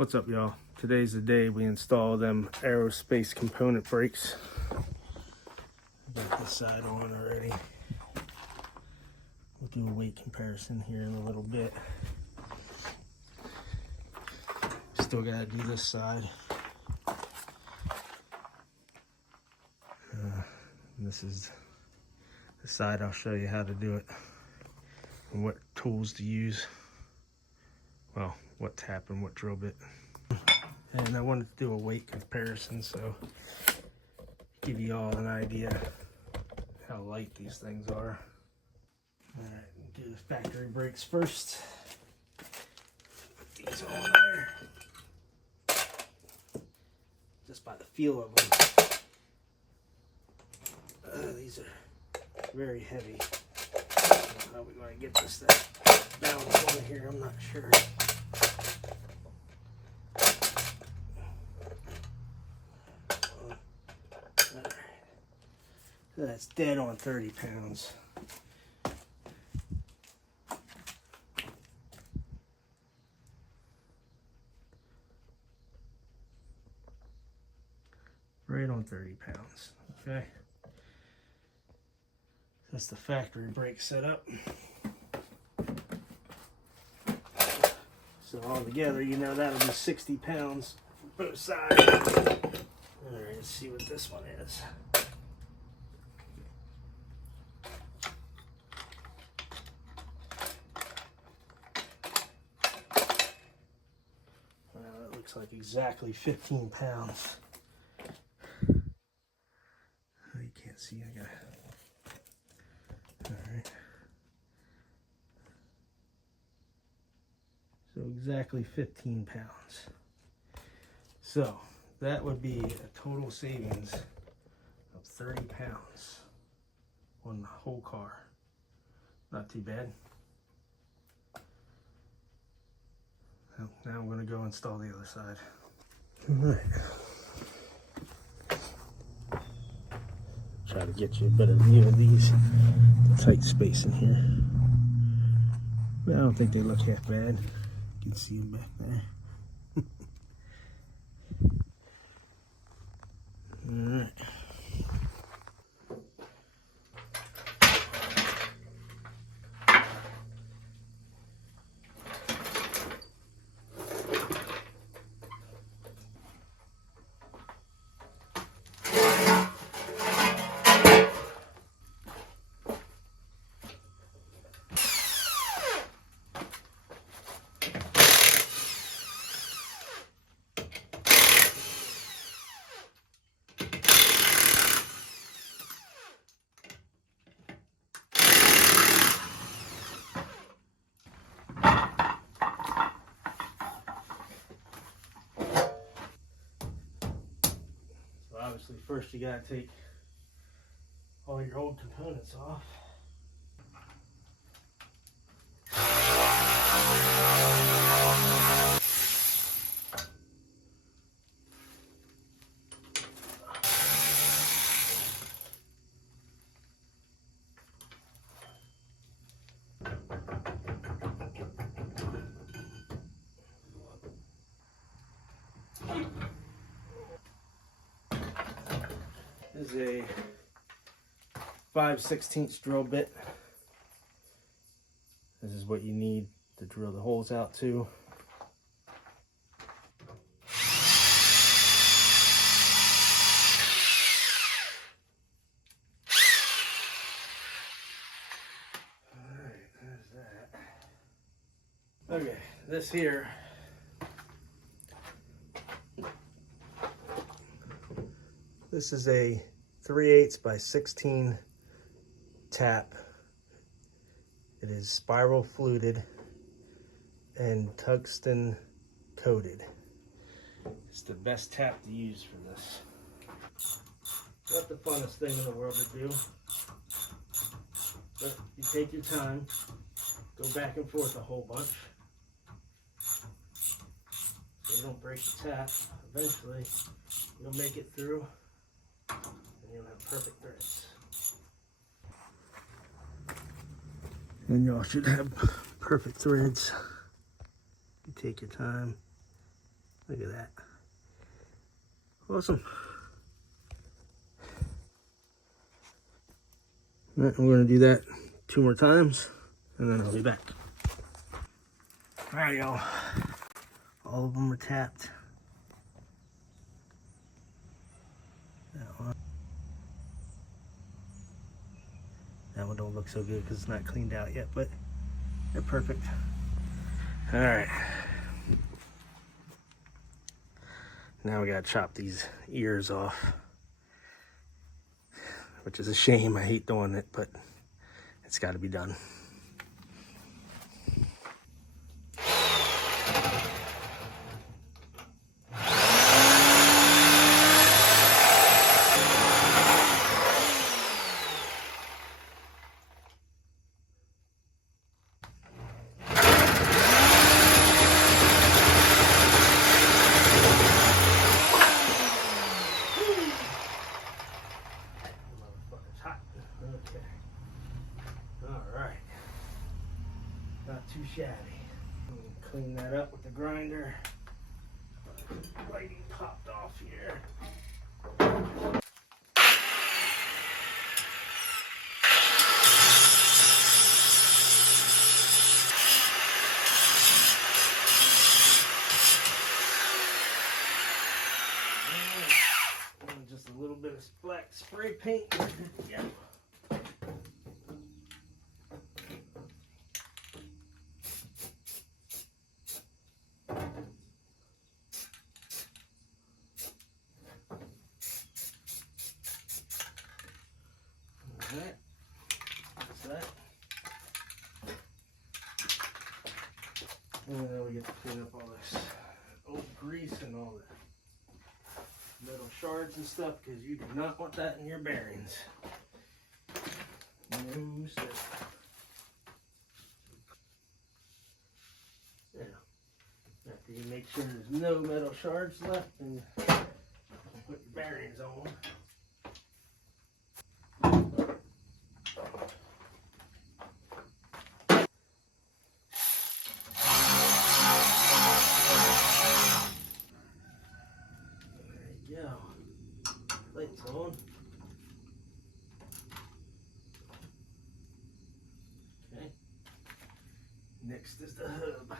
What's up, y'all? Today's the day we install them Aerospace component brakes. Got this side on already. We'll do a weight comparison here in a little bit. Still gotta do this side. This is the side I'll show you how to do it and what tools to use. Well, what tap and what drill bit. And I wanted to do a weight comparison, so give you all an idea how light these things are. Alright, we'll do the factory brakes first. Put these on there. Just by the feel of them. These are very heavy. I don't know how we're going to get this thing balanced on here, I'm not sure. Alright. So that's dead on 30 pounds. Right on 30 pounds, okay? That's the factory brake setup. So all together, you know, that'll be 60 pounds both sides. All right, let's see what this one is. That looks like exactly 15 pounds. You can't see, I got it. All right. So exactly 15 pounds. So that would be a total savings of 30 pounds on the whole car. Not too bad. Now I'm going to go install the other side. All right. Try to get you a better view of these. The tight space in here. But I don't think they look half bad. You can see them back there. All right. Obviously, first you gotta take all your old components off. This is a 5/16 drill bit. This is what you need to drill the holes out to. Alright, there's that. Okay, this here this is a 3/8 by 16 tap. It is spiral fluted and tungsten coated. It's the best tap to use for this. Not the funnest thing in the world to do, but you take your time, go back and forth a whole bunch so you don't break the tap. Eventually you'll make it through and you'll have perfect threads. And y'all should have perfect threads. You take your time, Look at that. Awesome. All right, we're gonna do that 2 more times and then I'll be back. All right, y'all. All of them are tapped. That one don't look so good because it's not cleaned out yet, but they're perfect. All right. Now we gotta chop these ears off, which is a shame. I hate doing it, but it's got to be done. Okay. All right. Not too shabby. Clean that up with the grinder. Lighting popped off here. And just a little bit of black spray paint. Yeah. Alright, that's that. And then we get to clean up all this old grease and all the metal shards and stuff because you do not want that in your bearings. No, sir. Yeah. After you make sure there's no metal shards left, and put your bearings on. Lights on. Okay. Next is the hub.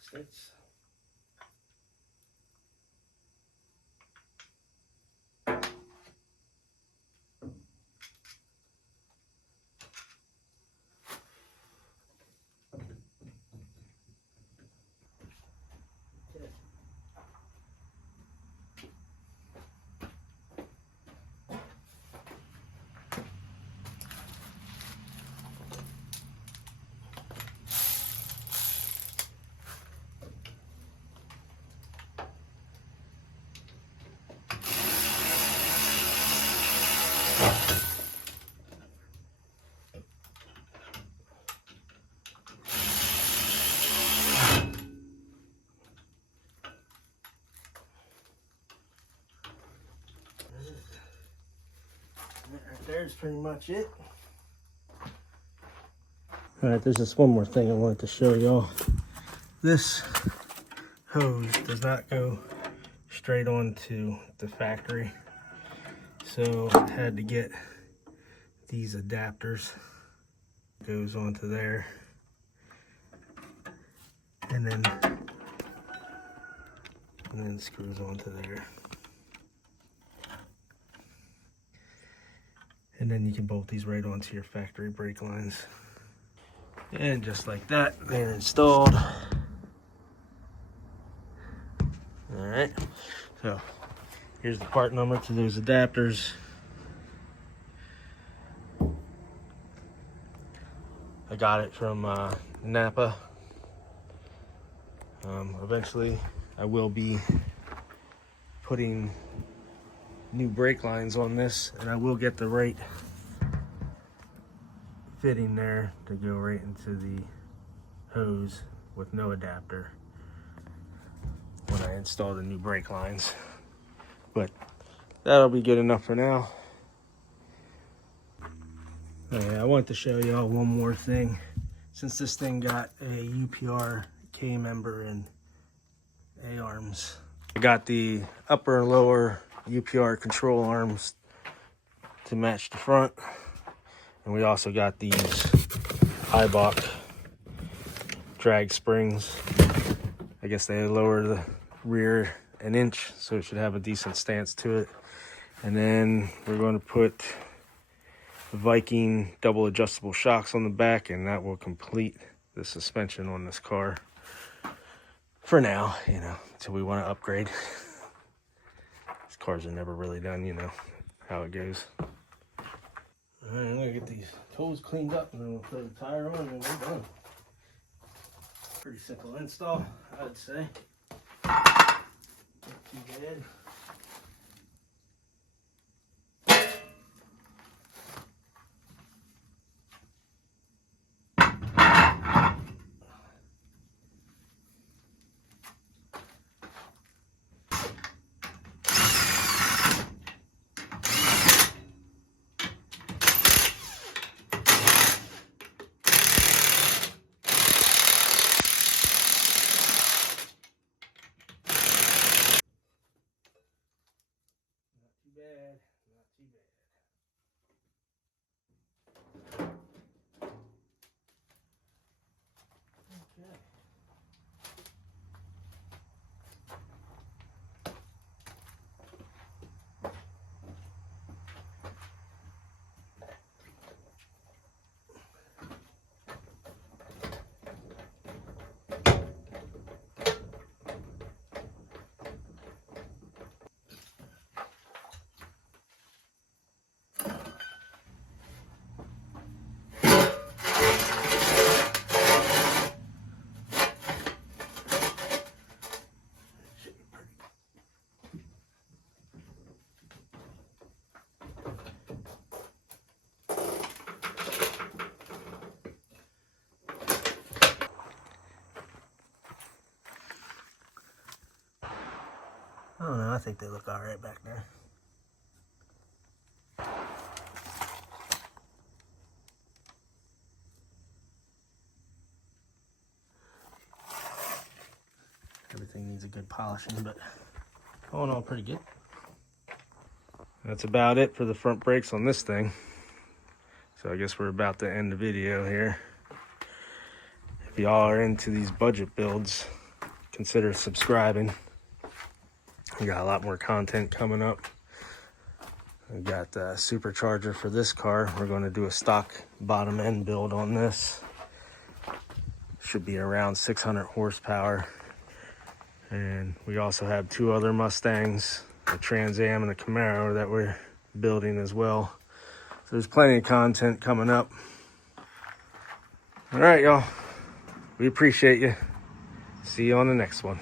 States. Right there's pretty much it. Alright, there's just one more thing I wanted to show y'all. This hose does not go straight onto the factory, so I had to get these adapters. Goes onto there, and then screws onto there. And then you can bolt these right onto your factory brake lines. And just like that, they're installed. All right, so here's the part number to those adapters. I got it from Napa. Eventually, I will be putting new brake lines on this, and I will get the right fitting there to go right into the hose with no adapter when I install the new brake lines. But that'll be good enough for now. Okay, I want to show y'all one more thing. Since this thing got a UPR K member and A-arms, I got the upper and lower UPR control arms to match the front. And we also got these Ibach drag springs. I guess they lower the rear an inch, so it should have a decent stance to it. And then we're going to put the Viking double adjustable shocks on the back, and that will complete the suspension on this car for now, you know, until we want to upgrade. These cars are never really done, you know how it goes. All right, I'm gonna get these toes cleaned up and then we'll throw the tire on and we're done. Pretty simple install, I'd say. Not too bad. Not too bad. Okay. I don't know, I think they look all right back there. Everything needs a good polishing, but all in all, pretty good. That's about it for the front brakes on this thing. So I guess we're about to end the video here. If y'all are into these budget builds, consider subscribing. We got a lot more content coming up. We got the supercharger for this car. We're going to do a stock bottom end build on this. Should be around 600 horsepower. And we also have two other Mustangs, a Trans Am and a Camaro, that we're building as well. So there's plenty of content coming up. All right, y'all. We appreciate you. See you on the next one.